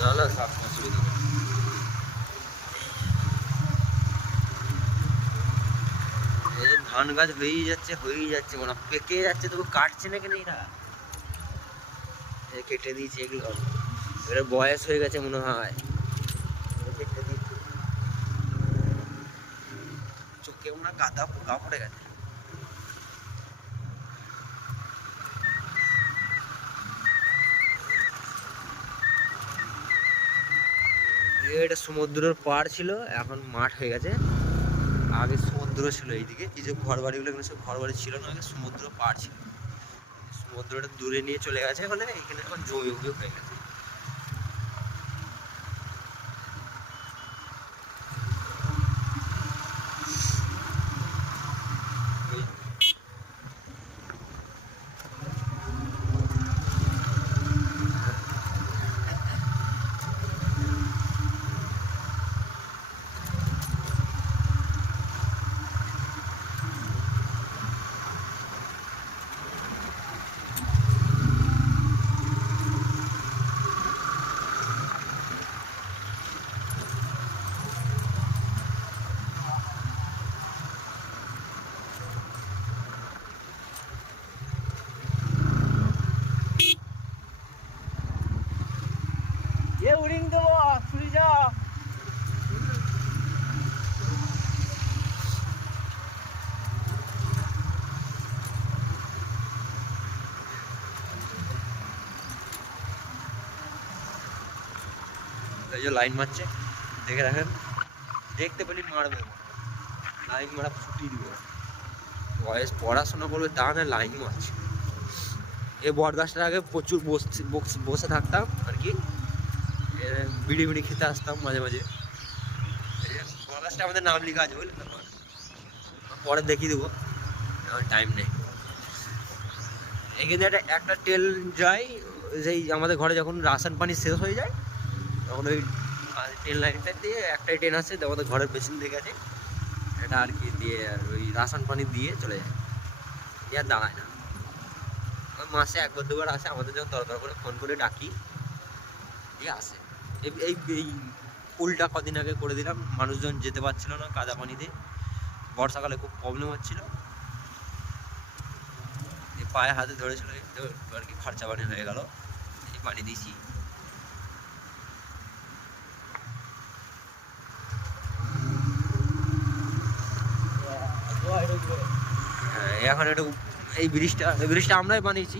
না না থাক, অসুবিধা নেই। এই যে ধান গাছ হয়েই যাচ্ছে মানে পেকে যাচ্ছে, তবু কাটছে না কেন এরা? কেটে দিয়েছে এগুলো, এরা বয়স হয়ে গেছে মনে হয়, কেটে দিয়েছে। চোখে মনে হয় কাদা পোকা পড়ে গেছে। এটা সমুদ্রের পাড় ছিল, এখন মাঠ হয়ে গেছে। আগে সমুদ্র ছিল এইদিকে, এই যে ঘর বাড়িগুলো এগুলো সব ঘর বাড়ি ছিল না, আগে সমুদ্র পাড় ছিল। সমুদ্রটা দূরে নিয়ে চলে গেছে বলে এখানে এখন জমি জমি হয়ে গেছে। এ উড়িং দেবো, ছুরি যা। এই যে লাইন মারছে, দেখে রাখেন, দেখতে পেলে মারবে, লাইন মারা ছুটি দিব। বয়স পড়াশোনা করবে তা না লাইন মারছে। এই বট গাছটার আগে প্রচুর বসে থাকতাম আর কি, বিড়ি বিড়ি খেতে আসতাম মাঝে মাঝে। এই যে বট গাছটা আমাদের নাম লেখা আছে বুঝলেন, পরে দেখিয়ে দেবো, এখন টাইম নেই। এখানে একটা তেল যায়, যেই আমাদের ঘরে যখন রাসান পানি শেষ হয়ে যায় তখন ওই ট্রেন লাইনটা দিয়ে একটাই ট্রেন আছে, আমাদের ঘরের পেছন দিকে আছে, এটা আর কি দিয়ে আর ওই রাসান পানি দিয়ে চলে যায়, আর দাঁড়ায় না। ওই মাসে একবার দুবার আসে, আমাদের যখন দরকার করে ফোন করে ডাকি, দিয়ে আসে। এই এই এই পুলটা কদিন আগে করে দিলাম, মানুষজন যেতে পারছিল না কাদা পানিতে, বর্ষাকালে খুব প্রবলেম হচ্ছিল, পায়ে হাতে ধরেছিল, আর কি খরচা পানি হয়ে গেল, এই পানি দিয়েছি। হ্যাঁ এখন একটু এই ব্রিজটা আমরাই বানিয়েছি,